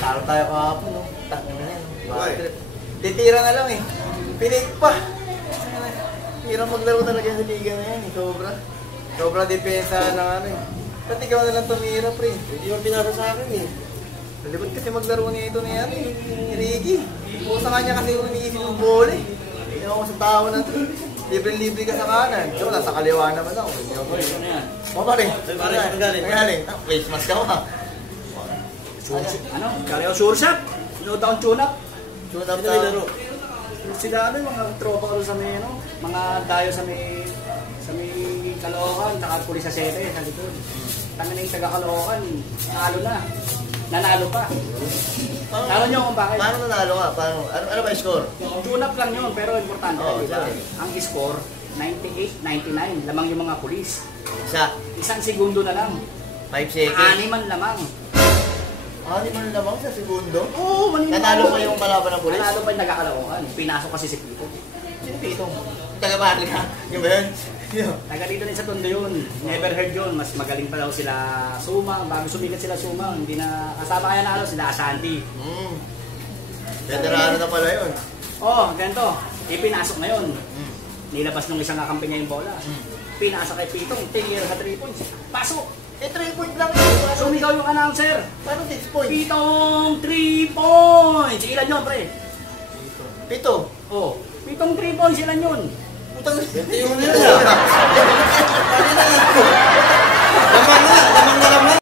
Talo tayo kahapon, no? Tangin na yan. Titira na lang eh. Pinig pa. Hirap maglaro talaga sa liga na yan eh. Sobra. Sobra depensa ng ano eh. Ba't ikaw na lang tumira, pre? Hindi mo pinasa sa akin eh. Malibot kasi maglaro niya ito na yan eh. Ni Ricky. Pusa nga niya kasi yung iniisip ng bola eh. Hindi ako sa tao na ito. Libre-libre ka sa kanan. Ito, nasa kaliwa naman ako. Hindi ako eh. Ano yan? O pare. Pare, magaling. Magaling. Face mask ka ba? Ano? Kareo sure shot. Load down tune up. Tune up Ito may laro. Sila ano, mga tropa ko sa may ano, mga dayo sa may Caloocan, tsaka pulis sa Sete, sa likod. Tanga na yung taga Caloocan, nalo na. Nanalo pa. Talo nyo kung bakit. Paano nanalo nga? Paano? Ano ba yung score? Tune up lang yun, pero importante. Oo, diba? sige. Ang score, 98-99, lamang yung mga pulis. Isa. Isang segundo na lang. 5 seconds. Animan lamang. Di man lamang sa segundo? Oo, Nanalo pa yung kalaban ng pulis? Nanalo pa yung nagkakalookan. Pinasok kasi si Pito. Sino Pitong? Taga-Barlika. Yung ba yun? Taga dito din sa Tondo yun. Never heard yun. Mas magaling pa daw sila Suma. Bago sumikat sila Suma, hindi na kasama kaya nalo sila Asante. Veterano na pala yun. Ganito. Ipinasok na yun. Nilabas nung isang kakampi niya yung bola. Pinasa kay Pitong, 10 years sa 3 points. Pasok! 3 point lang yun. Sumigaw yung announcer. Paano 6 points? Pitong 3 points! Ilan yun, pre? Pito. Pitong 3 points, ilan yun? Putang Ito yung nila. Lamang na laman.